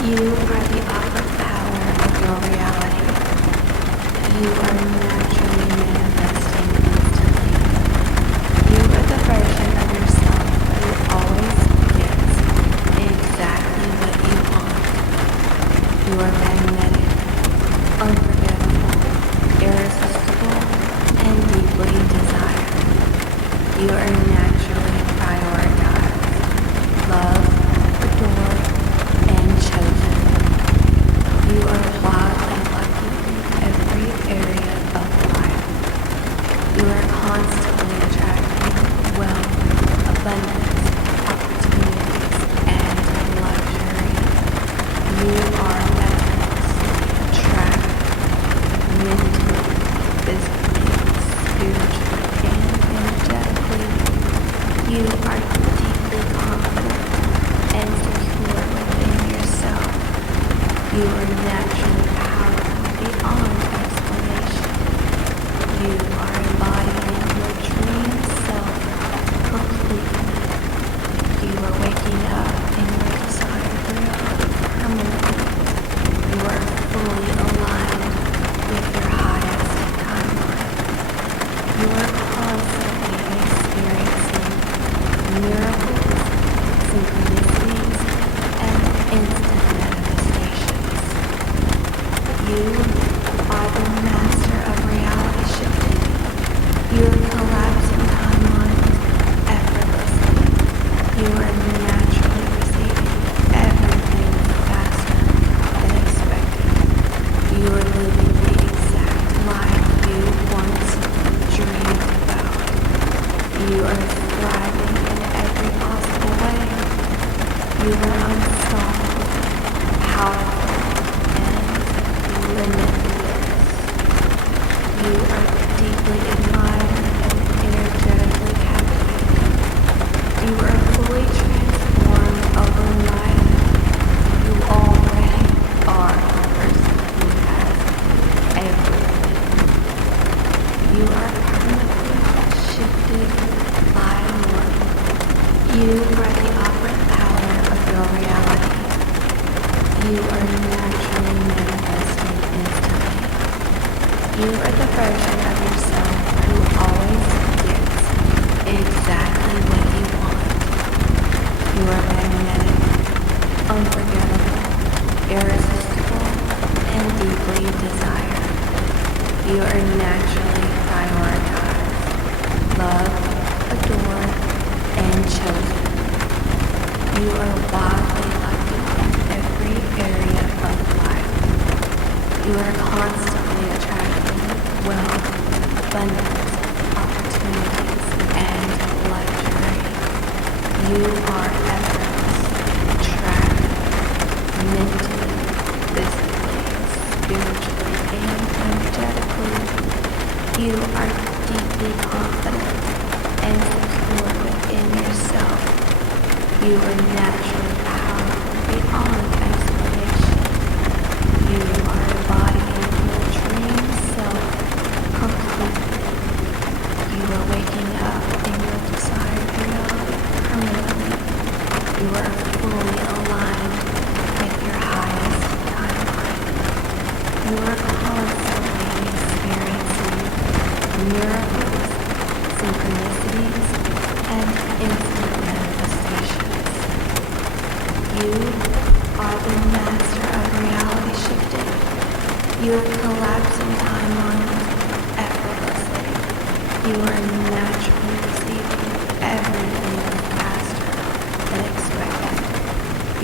You are the opera power of your reality. You are naturally manifesting instantly. You are the version of yourself who always gets exactly what you want. You are magnetic, unforgettable, irresistible, and deeply desired. You are naturally prioritized, loved, adored, and chosen. You are wildly lucky in every area of life. You are constantly attracting wealth, abundance, opportunities, and luxury. You are effortlessly attracted mentally, physically, spiritually, and energetically. You are deeply confident and secure within yourself. You are naturally powerful beyond explanation. You are embodying your dream self completely. You are waking up in your desired reality permanently. You are fully aligned with your highest timeline. You are constantly experiencing miracles, synchronicities, and instant manifestations. You are the master of reality shifting. You are collapsing timelines effortlessly. You are naturally receiving everything faster than expected. You are living the exact life you once dreamed about. You are thriving in every possible way. You are unstoppable, powerful, and limitless. You are deeply admired and energetically captivated. You are fully transformed overnight. You already are a person who has everything. You are permanently shifted by one. You are the operant power of your reality. You are naturally manifesting instantly. You are the version of yourself who always gets exactly what you want. You are magnetic, unforgettable, irresistible, and deeply desired. You are naturally prioritized, loved, adored, and chosen. You are wildly lucky in every area of life. You are constantly attracting wealth, abundance, opportunities, and luxury. You are effortlessly attracted mentally, physically, spiritually, and energetically. You are deeply confident and secure within yourself. You are naturally powerful beyond explanation. You are embodying your dream self completely. You are waking up in your desired reality permanently. You are fully aligned with your highest timeline. You are constantly experiencing miracles, synchronicities, and instant manifestations. You are the master of reality shifting. You are collapsing timelines effortlessly. You are naturally receiving everything faster than expected.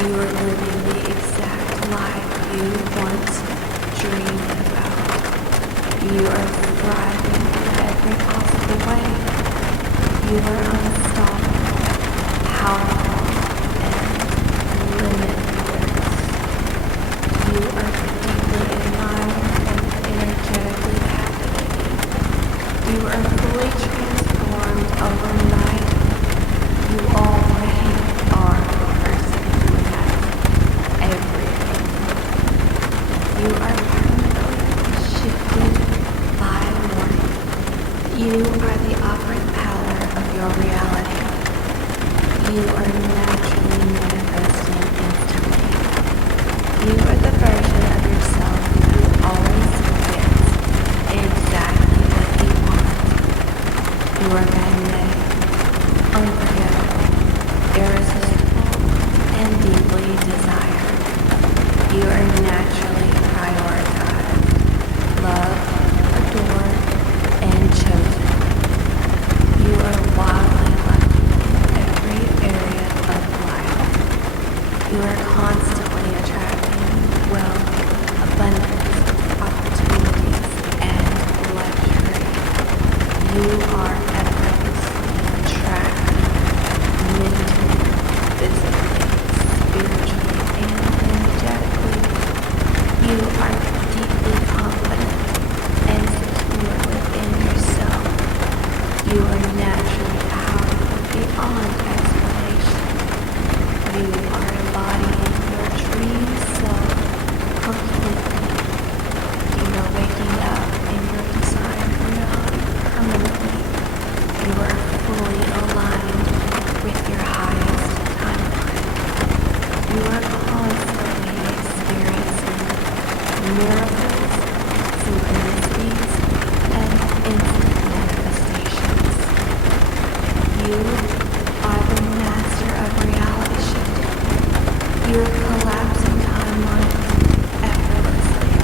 You are living the exact life you once dreamed about. You are thriving in every possible way. You are unstoppable, powerful, and limitless. You are deeply admired and energetically captivated. You are fully transformed overnight. You already are a person who has everything. You are permanently shifted by one. You are the operant power of your reality. You are deeply desire. You are naturally prioritized, loved, adored, and chosen. You are wildly lucky in every area of life. You are constantly attracting wealth, abundance, opportunities, and luxury. You are effortlessly attracting mentally, physically, spiritually, and energetically. You are deeply confident and secure within yourself. You are naturally powerful beyond explanation. You are embodying your dream self completely. You are waking up in your desired reality permanently. You are fully aligned with your highest timeline. You are constantly experiencing miracles, synchronicities, and instant manifestations. You are the master of reality shifting. You are collapsing timelines effortlessly.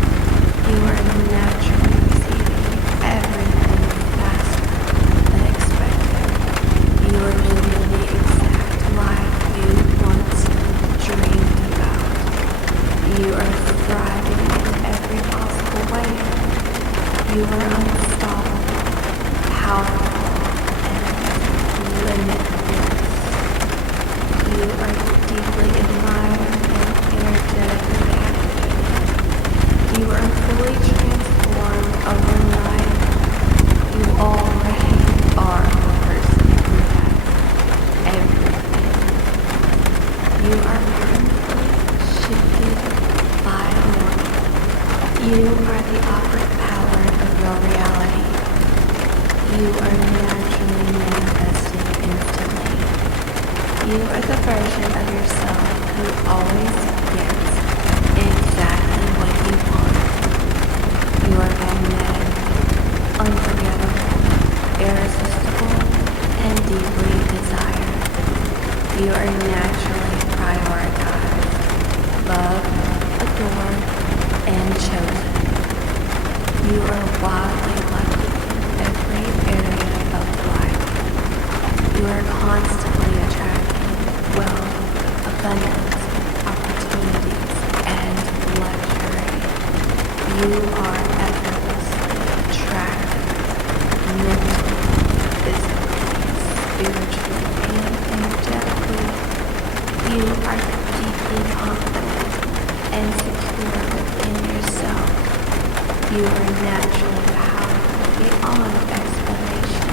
You are naturally receiving everything faster than expected. You are living the exact life you once dreamed about. You are thriving in every possible way. You are unstoppable, powerful, and limitless. You are deeply admired and energetically activated. You are fully transformed overnight. You already are the person who has everything. You are permanently shifted by one. You are the operant power of your reality. You are naturally manifesting instantly. You are the version of yourself who always gets exactly what you want. You are magnetic, unforgettable, irresistible, and deeply desired. You are naturally prioritized, loved, adored, and chosen. You are wildly lucky in every area of life. You are constantly attracting wealth, abundance, opportunities, and luxury. You are effortlessly attractive, mentally, physically, spiritually, and energetically. You are deeply confident and secure within yourself. You are naturally powerful beyond explanation.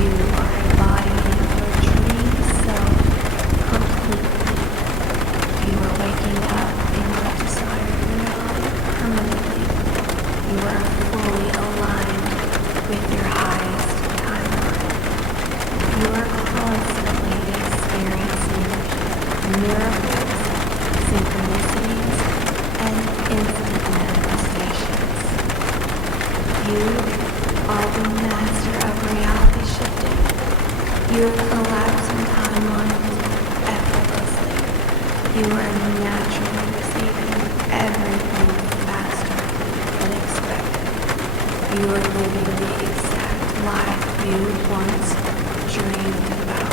You are embodying your dream self completely. You are waking up in your desired reality permanently. You are fully aligned with your highest timeline. You are constantly experiencing miracles, synchronicities, and instant manifestations. You are the master of reality shifting. You are collapsing timelines effortlessly. You are naturally receiving everything faster than expected. You are living the exact life you once dreamed about.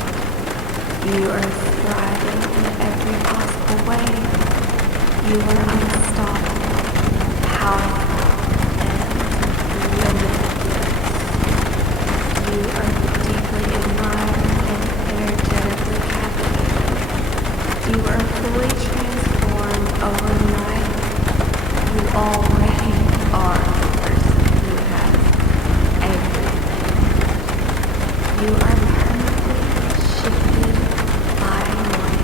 You are thriving in every possible way. You are unstoppable, powerful, and limitless. You are deeply admired and energetically captivated. You are fully transformed overnight. You already are the person who has everything. You are permanently shifted by one.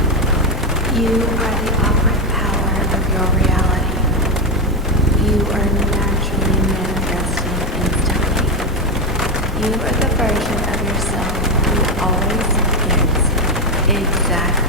You are the operant power of your reality. You are naturally manifesting instantly. You are the version of yourself who always gets exactly